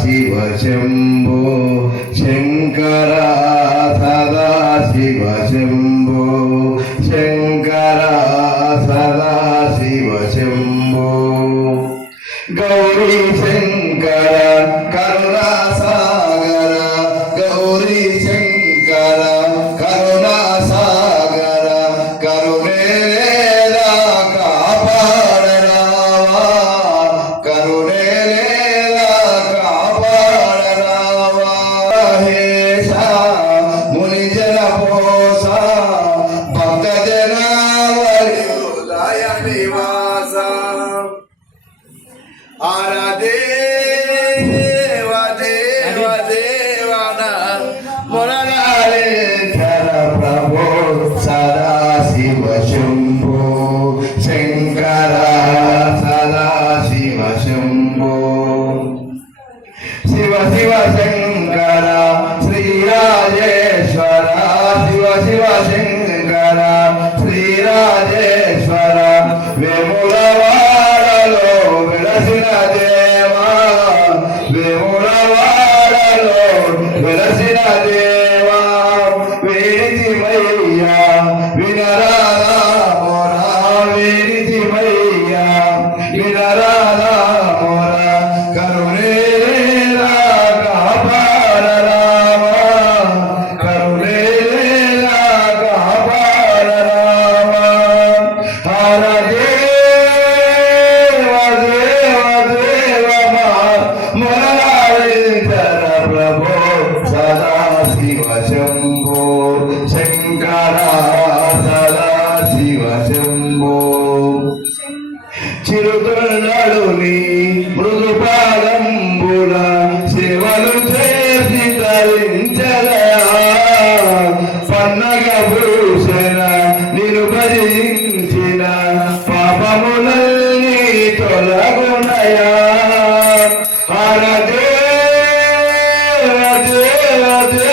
శివశంభో శంకర సదా శివశంభో శంకర సదా శివశంభో గౌరీ Hare శంభో శంకరా సదా శివ శంభో చిరుతడు నీ మృదుపాదంబుల సేవలు చేసి తరించల. పన్నగ భూషణ నిను భజించిన పాపములన్నీ తొలగునయా. ఆరదే అదే అదే